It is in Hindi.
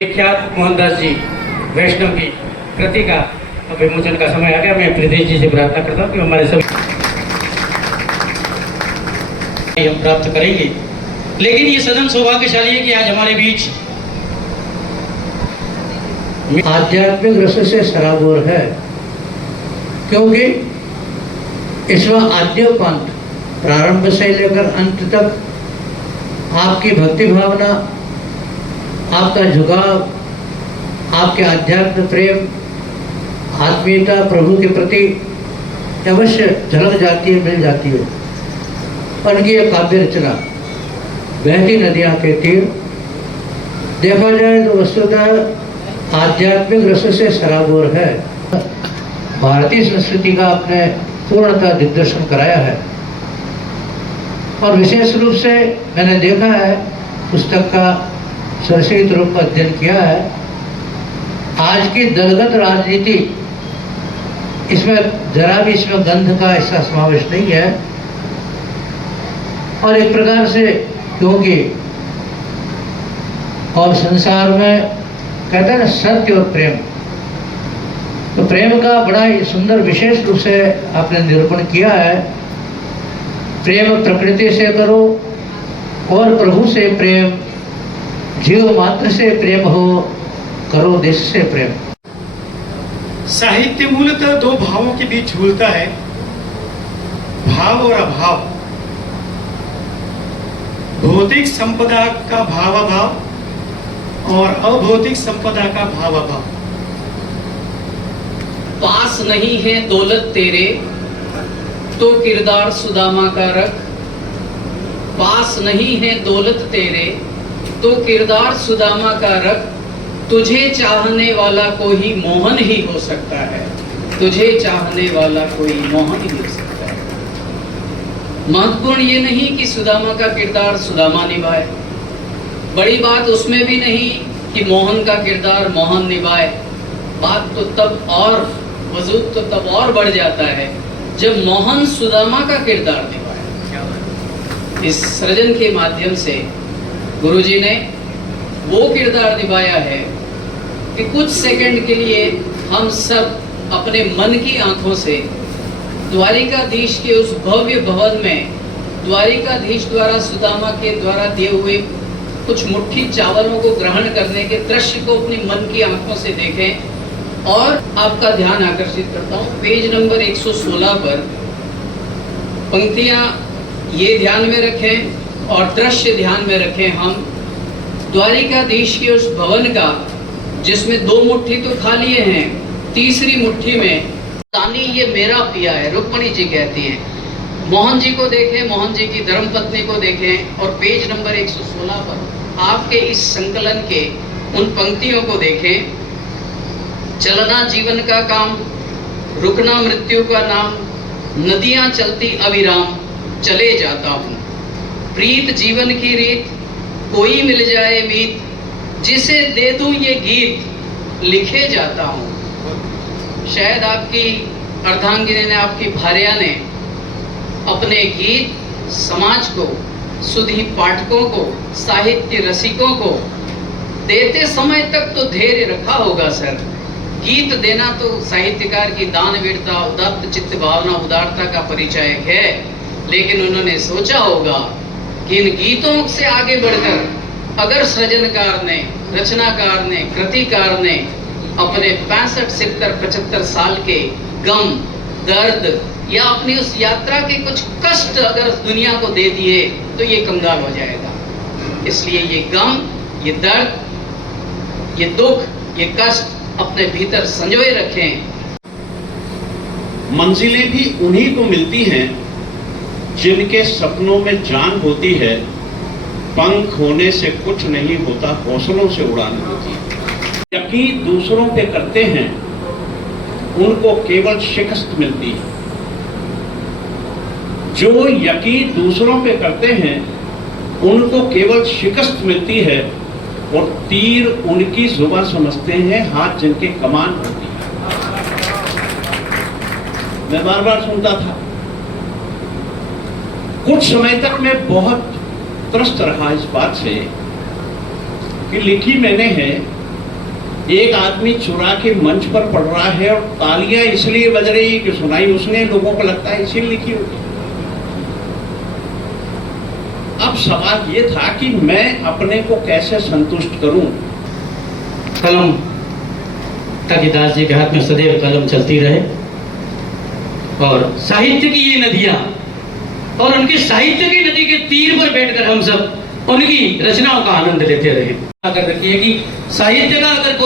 विख्यात मोहनदास जी वैष्णव की कृति का विमोचन का समय आ गया। मैं प्रदेश जी से प्रार्थना करता हूँ कि हमारे सभी हम प्राप्त करेंगे। लेकिन ये सदन सौभाग्यशाली है कि आज हमारे बीच आध्यात्मिक रस से सराबोर है, क्योंकि इसमें आद्योपांत प्रारंभ से लेकर अंत तक आपकी भक्ति भावना, आपका झुकाव, आपके आध्यात्म प्रेम, आत्मीयता प्रभु के प्रति अवश्य झलक जाती है, मिल जाती है। उनकी ये काव्य रचना बहती नदियाँ के तीर देखा जाए तो वस्तुतः आध्यात्मिक रस से सराबोर है। भारतीय संस्कृति का आपने पूर्णतः दिग्दर्शन कराया है और विशेष रूप से मैंने देखा है, पुस्तक का सरसरित रूप में अध्ययन किया है। आज की दलगत राजनीति, इसमें जरा भी इसमें गंध का ऐसा समावेश नहीं है। और एक प्रकार से क्योंकि और संसार में कहते हैं ना सत्य और प्रेम, तो प्रेम का बड़ा ही सुंदर विशेष रूप से आपने निरूपण किया है। प्रेम प्रकृति से करो और प्रभु से प्रेम, जीव मात्र से प्रेम हो, करो देश से प्रेम। साहित्य मूलतः दो भावों के बीच झूलता है, भाव और अभाव। भौतिक संपदा का भाव अभाव और अभौतिक संपदा का भाव अभाव। पास नहीं है दौलत तेरे तो किरदार सुदामा का रख, पास नहीं है दौलत तेरे तो किरदार सुदामा का रख, तुझे चाहने वाला कोई मोहन ही हो सकता है, तुझे चाहने वाला कोई मोहन ही हो सकता है। महत्वपूर्ण ये नहीं कि सुदामा का किरदार सुदामा निभाए, बड़ी बात उसमें भी नहीं कि मोहन का किरदार मोहन निभाए। बात तो तब और वजूद तो तब और बढ़ जाता है जब मोहन सुदामा का किरदार निभाए। इस सृजन के माध्यम से गुरुजी ने वो किरदार निभाया है कि कुछ सेकंड के लिए हम सब अपने मन की आंखों से द्वारिकाधीश के उस भव्य भवन में द्वारिकाधीश द्वारा सुदामा के द्वारा दिए हुए कुछ मुट्ठी चावलों को ग्रहण करने के दृश्य को अपनी मन की आंखों से देखें। और आपका ध्यान आकर्षित करता हूँ, पेज नंबर 116 पर पंक्तियां ये ध्यान में रखें और दृश्य ध्यान में रखें। हम द्वारिकाधीश के उस भवन का, जिसमें दो मुट्ठी तो खा लिए हैं, तीसरी मुट्ठी में दानी ये मेरा पिया है, रुक्मणी जी कहती हैं। मोहन जी को देखें, मोहन जी की धर्मपत्नी को देखें और पेज नंबर 116 पर आपके इस संकलन के उन पंक्तियों को देखें। चलना जीवन का काम, रुकना मृत्यु का नाम, नदियां चलती अविराम, चले जाता हूँ। प्रीत जीवन की रीत, कोई मिल जाए मीत, जिसे दे दूं ये गीत, लिखे जाता हूँ। शायद आपकी अर्धांगिनी ने, आपकी भार्या ने अपने गीत समाज को, सुधी पाठकों को, साहित्य रसिकों को देते समय तक तो धैर्य रखा होगा सर। गीत देना तो साहित्यकार की दानवीरता, उदात्त चित्त भावना, उदारता का परिचय है। लेकिन उन्होंने सोचा होगा कि इन गीतों से आगे बढ़कर अगर सृजनकार ने, रचनाकार ने, कृतिकार ने अपने 65, 70, 75 साल के गम, दर्द या अपनी उस यात्रा के कुछ कष्ट अगर दुनिया को दे दिए तो ये कंगाल हो जाएगा। इसलिए ये गम, ये दर्द, ये दुख, ये कष्ट अपने भीतर संजोए रखें। मंजिलें भी उन्हीं को मिलती हैं जिनके सपनों में जान होती है। पंख होने से कुछ नहीं होता, हौसलों से उड़ान होती है। यकीन दूसरों पे करते हैं उनको केवल शिकस्त मिलती है। जो यकीन दूसरों पे करते हैं उनको केवल शिकस्त मिलती है और तीर उनकी जुबान समझते हैं, हाथ जिनके कमान होती है। मैं बार बार सुनता था, कुछ समय तक मैं बहुत त्रस्त रहा इस बात से कि लिखी मैंने है एक आदमी चुरा के मंच पर पढ़ रहा है और तालियां इसलिए बज रही है कि सुनाई उसने, लोगों को लगता है इसीलिए लिखी होगी। अब सवाल ये था कि मैं अपने को कैसे संतुष्ट करूं। कलम, ताकि दास जी के हाथ में सदैव कलम चलती रहे और साहित्य की ये नदियां और उनके साहित्य की नदी के तीर पर बैठकर हम सब उनकी रचनाओं का आनंद लेते रहे। अगर रखिए कि साहित्य का अगर